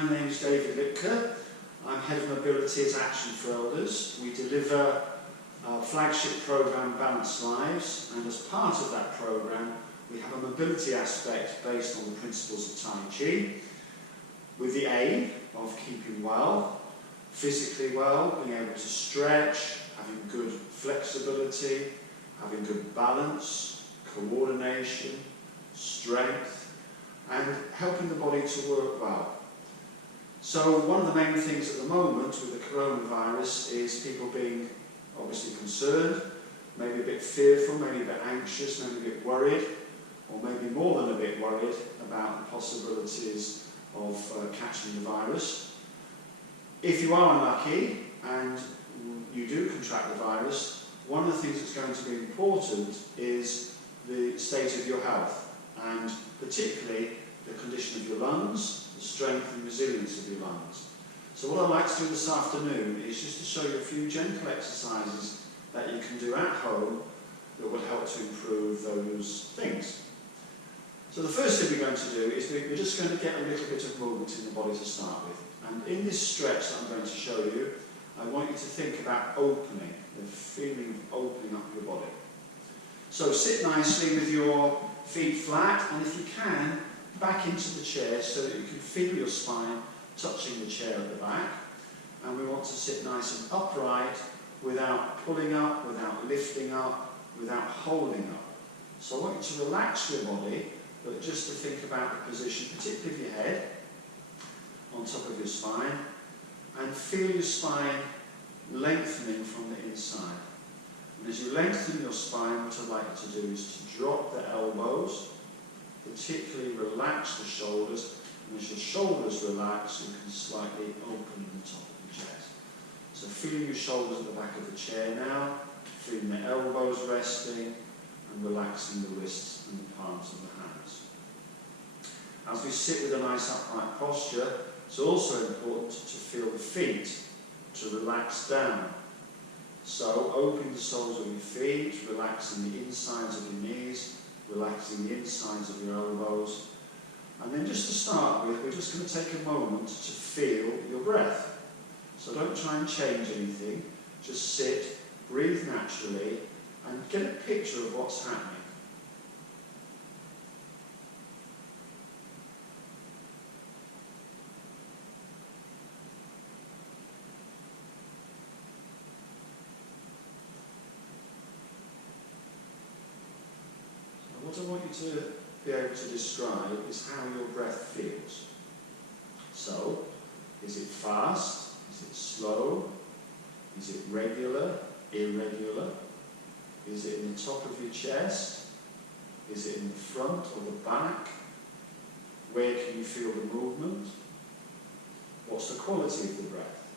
My name is David Lipker. I'm Head of Mobility at Action for Elders. We deliver our flagship programme, Balanced Lives, and as part of that programme we have a mobility aspect based on the principles of Tai Chi, with the aim of keeping well, physically well, being able to stretch, having good flexibility, having good balance, coordination, strength, and helping the body to work well. So one of the main things at the moment with the coronavirus is people being obviously concerned, maybe a bit fearful, maybe a bit anxious, maybe a bit worried, or maybe more than a bit worried about the possibilities of catching the virus. If you are unlucky and you do contract the virus, one of the things that's going to be important is the state of your health, and particularly the condition of your lungs, the strength and resilience of your lungs. So what I'd like to do this afternoon is just to show you a few gentle exercises that you can do at home that will help to improve those things. So the first thing we're going to do is we're just going to get a little bit of movement in the body to start with. And in this stretch that I'm going to show you, I want you to think about opening, the feeling of opening up your body. So sit nicely with your feet flat, and if you can, back into the chair so that you can feel your spine touching the chair at the back. And we want to sit nice and upright without pulling up, without lifting up, without holding up. So I want you to relax your body, but just to think about the position, particularly of your head, on top of your spine, and feel your spine lengthening from the inside. And as you lengthen your spine, what I'd like you to do is to drop the elbows, particularly relax the shoulders, and as your shoulders relax, you can slightly open the top of the chest. So feeling your shoulders at the back of the chair now, feeling the elbows resting, and relaxing the wrists and the palms of the hands. As we sit with a nice upright posture, it's also important to feel the feet to relax down. So opening the soles of your feet, relaxing the insides of your knees, relaxing the insides of your elbows. And then just to start with, we're just going to take a moment to feel your breath. So don't try and change anything, just sit, breathe naturally, and get a picture of what's happening. What I want you to be able to describe is how your breath feels. So, is it fast? Is it slow? Is it regular? Irregular? Is it in the top of your chest? Is it in the front or the back? Where can you feel the movement? What's the quality of the breath?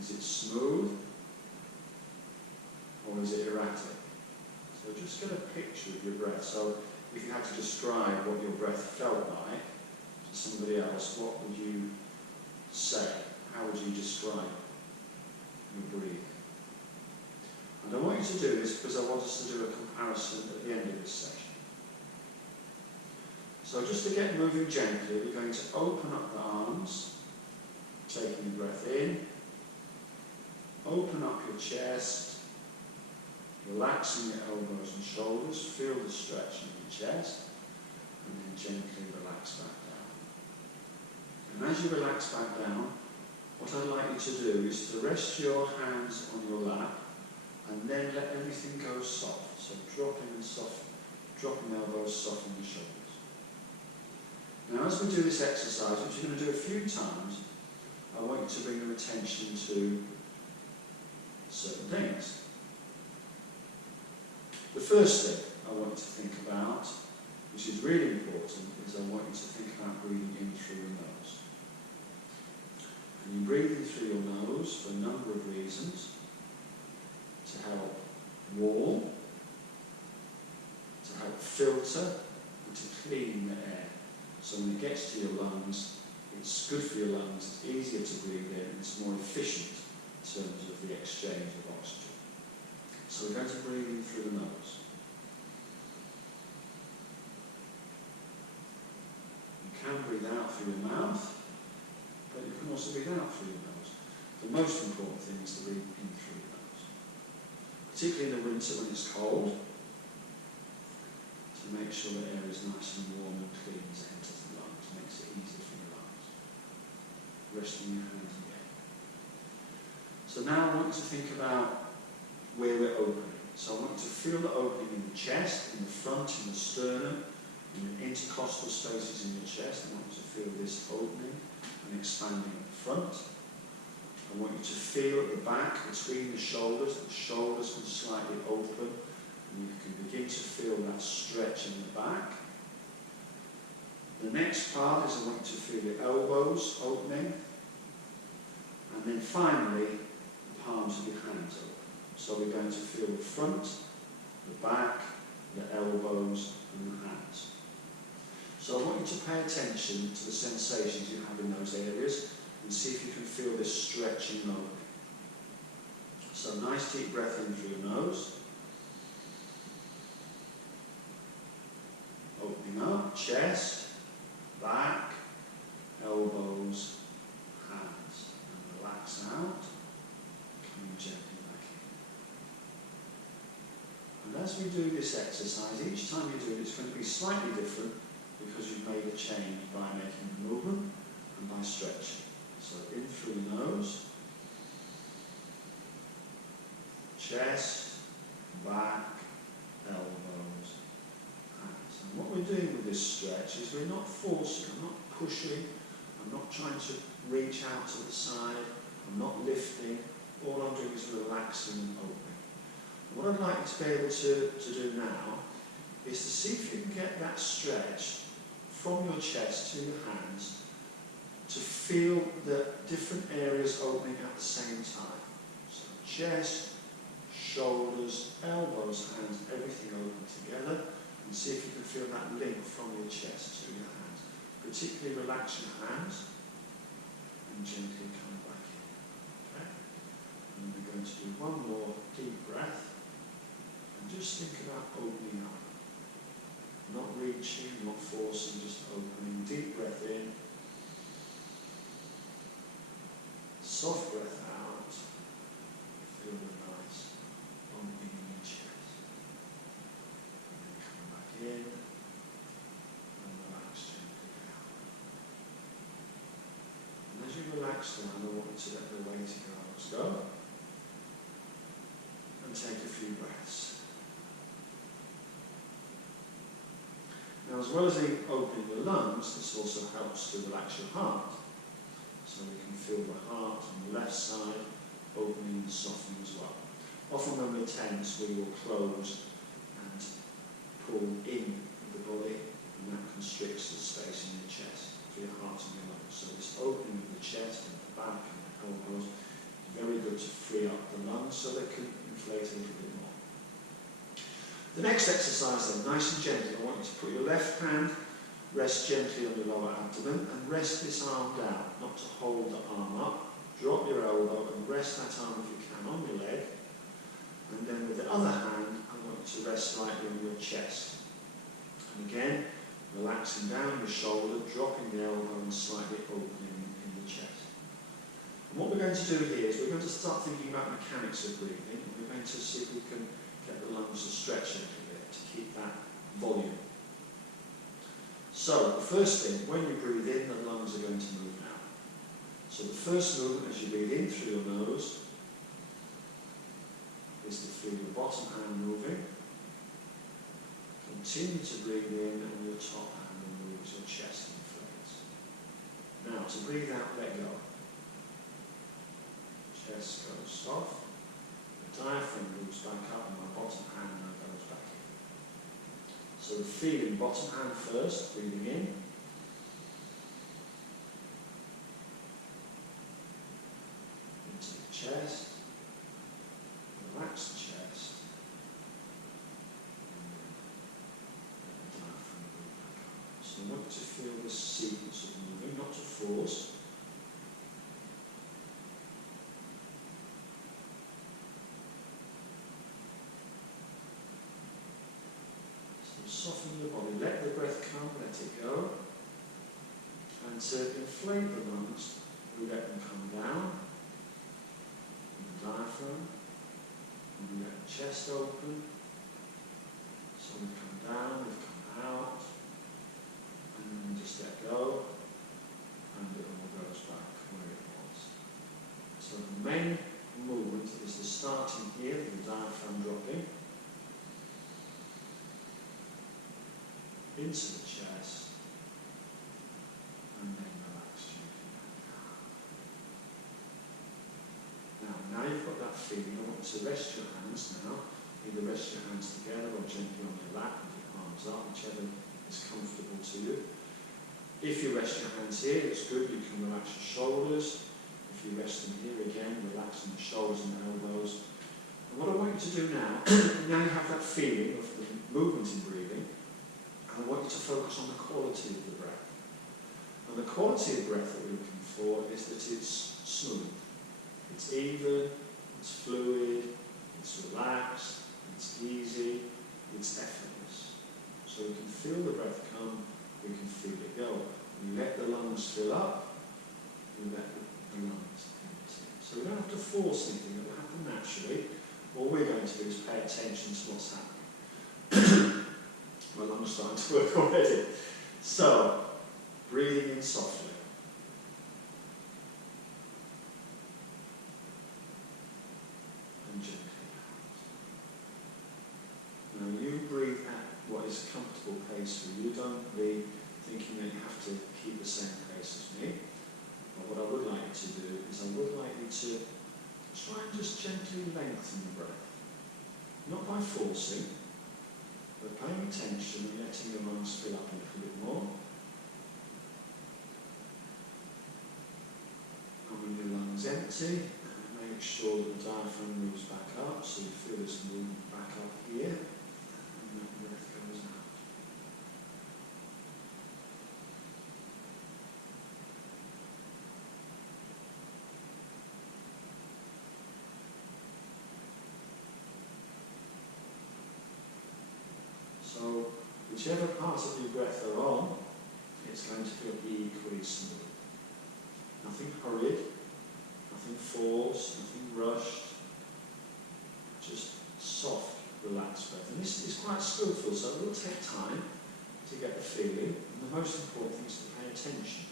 Is it smooth? Or is it erratic? So just get a picture of your breath. So if you had to describe what your breath felt like to somebody else, what would you say? How would you describe your breathing? And I want you to do this because I want us to do a comparison at the end of this session. So just to get moving gently, we're going to open up the arms, taking your breath in, open up your chest, relaxing your elbows and shoulders, feel the stretch in your chest, and then gently relax back down. And as you relax back down, what I'd like you to do is to rest your hands on your lap, and then let everything go soft. So dropping elbows, soften the shoulders. Now as we do this exercise, which you're going to do a few times, I want you to bring your attention to certain things. The first thing I want you to think about, which is really important, is I want you to think about breathing in through your nose. And you breathe in through your nose for a number of reasons. To help warm, to help filter, and to clean the air. So when it gets to your lungs, it's good for your lungs, it's easier to breathe in, it's more efficient in terms of the exchange of oxygen. So we're going to breathe in through the nose. You can breathe out through your mouth, but you're particularly in the winter when it's cold, to make sure the air is nice and warm and clean as it enters the lungs. Makes it easier for your lungs. Resting your hands again. So now I want you to think about where we're opening. So I want you to feel the opening in the chest, in the front, in the sternum, in the intercostal spaces in your chest. I want you to feel this opening and expanding at the front. I want you to feel at the back, between the shoulders can slightly open, and you can begin to feel that stretch in the back. The next part is I want you to feel the elbows opening, and then finally the palms of your hands open. So we're going to feel the front, the back, the elbows and the hands. So I want you to pay attention to the sensations you have in those areas and see if you can feel this stretching opening. So nice deep breath in through your nose. Opening up, chest, back, elbows, hands. And relax out, coming gently back in. And as we do this exercise, each time you do it, it's going to be slightly different because you've made a change by making the movement and by stretching. So in through the nose, chest, back, elbows, hands. And what we're doing with this stretch is we're not forcing, I'm not pushing, I'm not trying to reach out to the side, I'm not lifting, all I'm doing is relaxing and opening. And what I'd like you to be able to do now is to see if you can get that stretch from your chest to your hands to feel the different areas opening at the same time. So chest, shoulders, elbows, hands, everything open together, and see if you can feel that link from your chest to your hands. Particularly relax your hands and gently come back in. Okay? And we're going to do one more deep breath and just think about opening up. Not reaching, not forcing, just opening. Deep breath in. Soft breath out. Feel the nice opening in your chest. And then come back in and relax gently down. And as you relax down, I want you to let the weighted arms go and take a few breaths. Now, as well as opening the lungs, this also helps to relax your heart. So we can feel the heart on the left side opening and softening as well. Often when we're tense, we will close and pull in the body, and that constricts the space in your chest for your heart and your lungs. So this opening of the chest and the back and the elbows is very good to free up the lungs so they can inflate a little bit more. The next exercise then, nice and gentle, I want you to put your left hand, rest gently on the lower abdomen and rest this arm down, not to hold the arm up. Drop your elbow and rest that arm if you can on your leg. And then with the other hand, I want you to rest slightly on your chest. And again, relaxing down your shoulder, dropping the elbow and slightly opening in the chest. And what we're going to do here is we're going to start thinking about mechanics of breathing, and we're going to see if we can get the lungs to stretch a little bit to keep that volume. So, the first thing, when you breathe in, the lungs are going to move now. So the first movement as you breathe in through your nose is to feel your bottom hand moving. Continue to breathe in and your top hand will move as your chest inflates. Now, to breathe out, let go. Chest goes soft. The diaphragm moves back up and my bottom hand now goes back in. So the feeling, bottom hand first, breathing in. Into the chest. Relax the chest. And then let the diaphragm move back up. So I want to feel this sequence of moving, not to force. Soften the body, let the breath come, let it go. And to inflate the lungs, we let them come down with the diaphragm. And we let the chest open. So we've come down, we've come out, and then we just let go, and it all goes back where it was. So the main movement is the starting here, the diaphragm dropping into the chest, and then relax gently back down. Now you've got that feeling. I want you to rest your hands now. Either rest your hands together or gently on your lap with your palms up, whichever is comfortable to you. If you rest your hands here, it's good. You can relax your shoulders. If you rest them here again, relaxing the shoulders and elbows. And what I want you to do now, now you have that feeling of the movement in breathing, and I want you to focus on the quality of the breath. And the quality of breath that we're looking for is that it's smooth, it's even, it's fluid, it's relaxed, it's easy, it's effortless. So we can feel the breath come, we can feel it go. We let the lungs fill up, we let the lungs empty. So we don't have to force anything, it will happen naturally. All we're going to do is pay attention to what's happening. My lungs are starting to work already. So, breathing in softly. And gently out. Now you breathe at what is a comfortable pace for you. Don't be thinking that you have to keep the same pace as me. But what I would like you to do is I would like you to try and just gently lengthen the breath. Not by forcing, but paying attention and letting your lungs fill up a little bit more. And when your lungs empty, make sure that the diaphragm moves back up, so you feel this movement back up here, and that breath goes out. So, whichever part of your breath are on, it's going to feel equally smooth. Nothing hurried, nothing forced, nothing rushed, just soft, relaxed breath. And this is quite skillful, so it will take time to get the feeling. And the most important thing is to pay attention,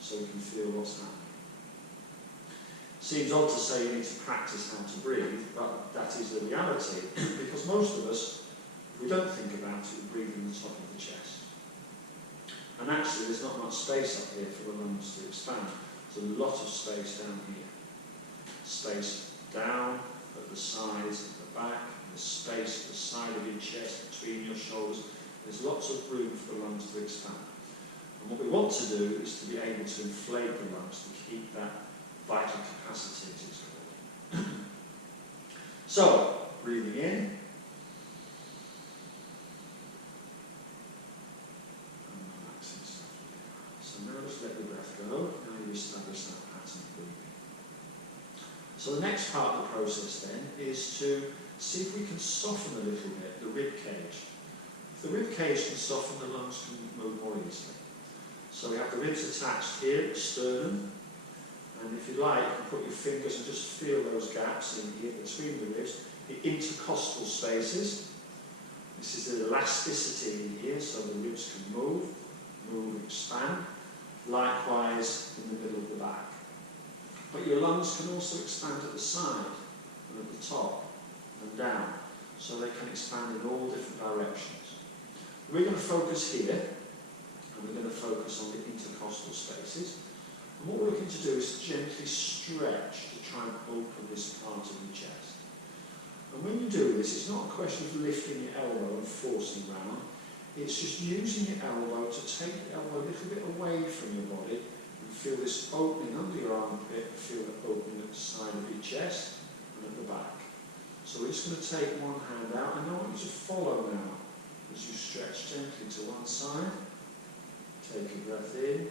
so we can feel what's happening. Seems odd to say you need to practice how to breathe, but that is the reality, because most of us, if we don't think about it, we breathe in the top of the chest. And actually there's not much space up here for the lungs to expand. There's a lot of space down here. Space down at the sides, at the back, there's space at the side of your chest, between your shoulders. There's lots of room for the lungs to expand. And what we want to do is to be able to inflate the lungs to keep that vital capacity, as it's called. So, breathing in. So now just let the breath go. Now you establish that pattern of breathing. So the next part of the process then is to see if we can soften a little bit the rib cage. If the rib cage can soften, the lungs can move more easily. So we have the ribs attached here at the sternum. And if you like, you can put your fingers and just feel those gaps in here between the ribs, the intercostal spaces. This is the elasticity in here, so the ribs can move, expand. Likewise in the middle of the back. But your lungs can also expand at the side and at the top and down, so they can expand in all different directions. We're going to focus here, and we're going to focus on the intercostal spaces. And what we're looking to do is gently stretch to try and open this part of the chest. And when you do this, it's not a question of lifting your elbow and forcing round. It's just using your elbow to take the elbow a little bit away from your body and feel this opening under your armpit, feel the opening at the side of your chest and at the back. So we're just going to take one hand out, and I want you to follow now as you stretch gently to one side. Take a breath in,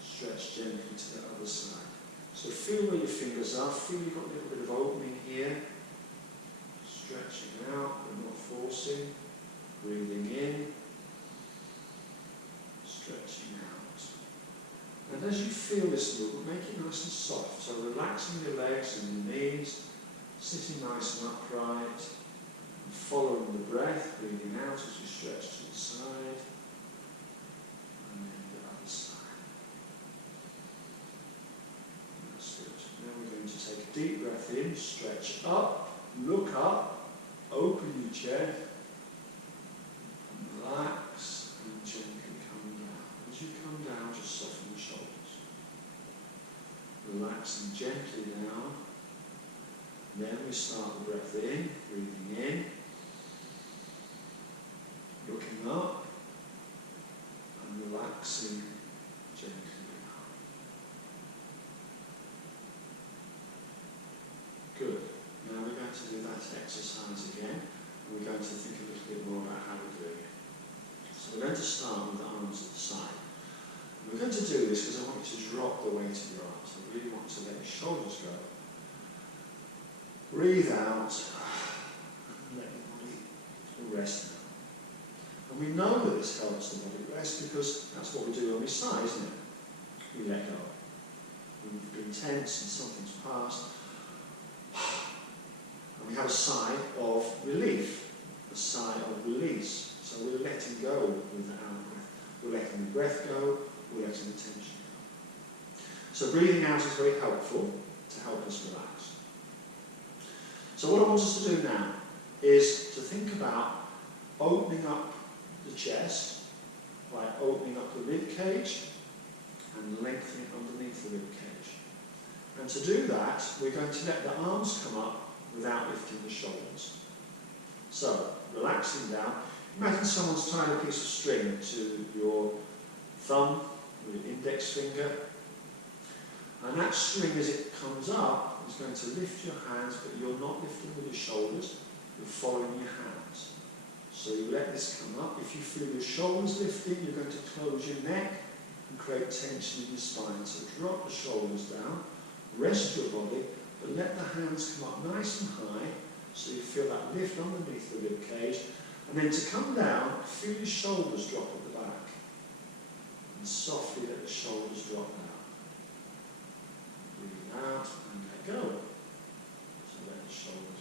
stretch gently to the other side. So feel where your fingers are, feel you've got a little bit of opening here. Stretching out, but not forcing. Breathing in, stretching out. And as you feel this movement, make it nice and soft. So relaxing your legs and your knees, Sitting nice and upright, and following the breath, breathing out as you stretch to the side, and then the other side. That's it. Now we're going to take a deep breath in, stretch up, look up, open your chest, and relax, and gently come down. As you come down, just soften the shoulders. Relaxing gently down. Then we start the breath in, breathing in, looking up, and relaxing gently down. Good. Now we're going to do that exercise again, and we're going to think a little bit more about how we're doing it. So we're going to start with the arms at the side. And we're going to do this because I want you to drop the weight of your arms. I really want to let your shoulders go. Breathe out, and let your body rest now. And we know that this helps the body rest because that's what we do when we sigh, isn't it? We let go. We've been tense and something's passed. And we have a sigh of relief, a sigh of release. So we're letting go with the out breath. We're letting the breath go, we're letting the tension go. So breathing out is very helpful to help us relax. So what I want us to do now is to think about opening up the chest by opening up the rib cage and lengthening underneath the rib cage. And to do that, we're going to let the arms come up without lifting the shoulders. So, relaxing down. Imagine someone's tied a piece of string to your thumb or your index finger. And that string, as it comes up, is going to lift your hands, but you're not lifting with your shoulders, you're following your hands. So you let this come up. If you feel your shoulders lifting, you're going to close your neck and create tension in your spine. So drop the shoulders down, rest your body, but let the hands come up nice and high, so you feel that lift underneath the rib cage. And then to come down, feel your shoulders drop at the back. And softly let the shoulders drop down. Breathe out and let go. So let the shoulders